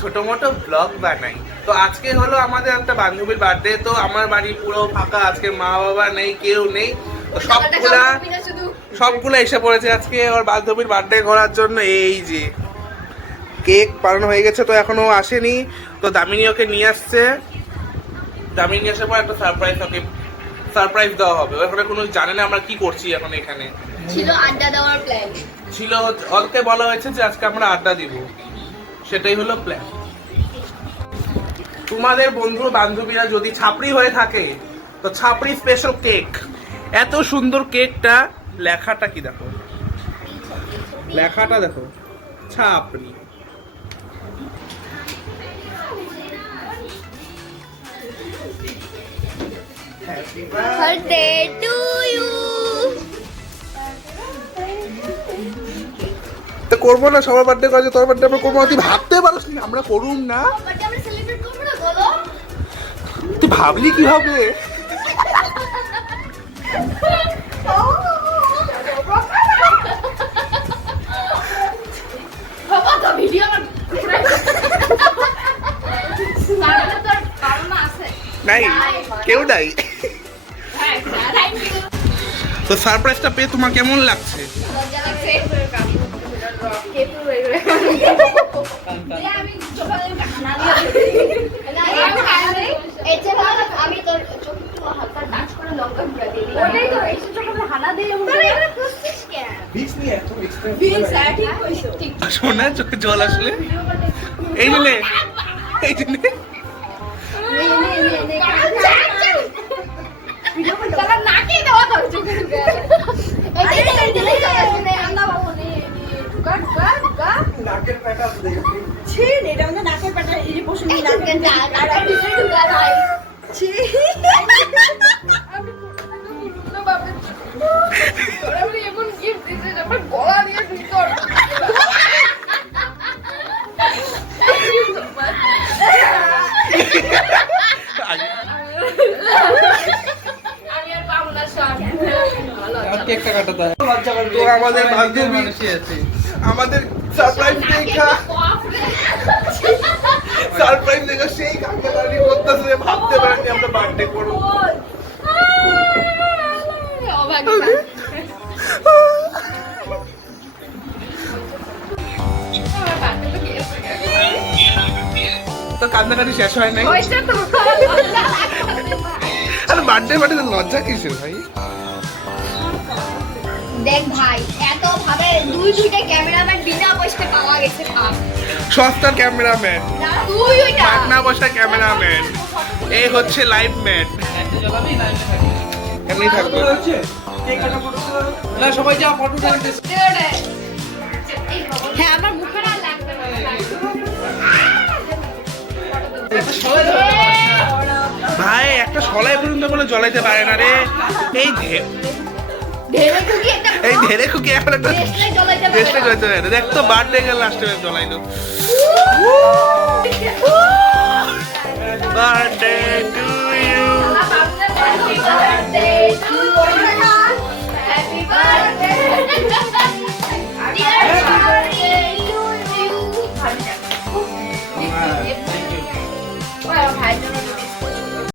ছোট মোটো ব্লগ বানাই। তো আজকে হলো আমাদের একটা বান্ধবীর বার্থডে, তো আমার বাড়ি পুরো ফাঁকা, আজকে মা বাবা নেই, কেউ নেই, তো সবগুলা এসে পড়েছে আজকে ওর বান্ধবীর বার্থডে করার জন্য। এই যে কেক বানানো হয়ে গেছে, তো এখনো আসেনি, তো দামিনী ওকে নিয়ে আসছে। দামিনী নিয়ে আসার পর একটা সারপ্রাইজ দেওয়া হবে। ওখানে কোনো জানে না আমরা কি করছি এখন। এখানে ছিল আড্ডা দেওয়ার প্ল্যান, ছিল ওকে বলা হয়েছে যে আজকে আমরা আড্ডা দিব, সেটাই হলো প্ল্যান। তোমাদের বন্ধু বান্ধবীরা যদি ছাপড়ি হয়ে থাকে তো ছাপড়ি স্পেশাল কেক, এত সুন্দর কেকটা, লেখাটা কি দেখো, লেখাটা দেখো, ছাপড়ি। Birthday to you. তো করবো না, সবার বার্থডে করেছে, তোর বার্থডে আমরা করবো না? তুই ভাবতে পারোস না আমরা করুম না? বার্থডে আমরা সেলিব্রেট করব না বলো? তুই ভাবলি কি হবে? বাবা তো ভিডিও আমার সারাটা তোর কারণ আছে নাই, কেউ নাই। হ্যাঁ থ্যাংক ইউ। তো সারপ্রাইজটা পেয়ে তোমার কেমন লাগছে? মজা লাগছে। আমি চোখে না দিয়ে এতে ভালো আমি তোর চোখে একটু হালকা টাচ করে লঙ্কা গুঁড়া দিয়ে দিই। ওটাই তো এসে চোখে হানা দিয়ে এমন করে এটা প্রসেস কেন? ভিক্স নিয়ে এত এক্সট্রা ভিক্স ঠিক কইছো। ঠিক শোনা চোখে জল আসলে এই মিলে এই জন্য ভিডিও করতে তারা নাকি দেওয়া তো চোখে ঢুকে এই দিলে চলে আল্লাহ বাবু নে ঢুকা ঢুকা ঢুকা নাকের প্যাটা দেখি। ছি এটা আমাদের নাকের পাটা এই যে পশু নিয়ে নাকের আর ভিতরে ঢুকা ভাই ছি আমি না বাবা তোরা বলি এমন গিফট দিতে আমার গলা দিয়ে ভিতর আমি আর পাবো না সব ভালো কেকটা কাটা দাও। তো আমাদের বান্ধবী আমাদের সারপ্রাইজ দেখা সেই কান্নাকাটি করতেছে, ভাবতে পারেনি আমরা বার্থডে করবো। তো কান্নাকাটি শেষ হয় নাই। আরে বার্থডে লজ্জা কিসের ভাই? দেখ ভাই এত ভাবে দুইটা ক্যামেরাম্যান বিনা পয়সায় পাওয়া গেছে। সস্তার ক্যামেরাম্যান, তুই ওইটা পাটনা বসা ক্যামেরাম্যান, এই হচ্ছে লাইভ ম্যান। এমনি থাকবে না সবাই যা ফটোটা হ্যাঁ আমার মুখে না লাগবে না ভাই, একটা সলাই পর্যন্ত বলে জ্বলাইতে পারে না রে। এই ঢেলে খুকি একটা এই ধেরে খুকি এখন একটা দেশলাই জ্বলাইতে পারে চেষ্টা করতে পারে। দেখ তো বার্থডে গেল লাস্টে জ্বলাইলো। বার্থডে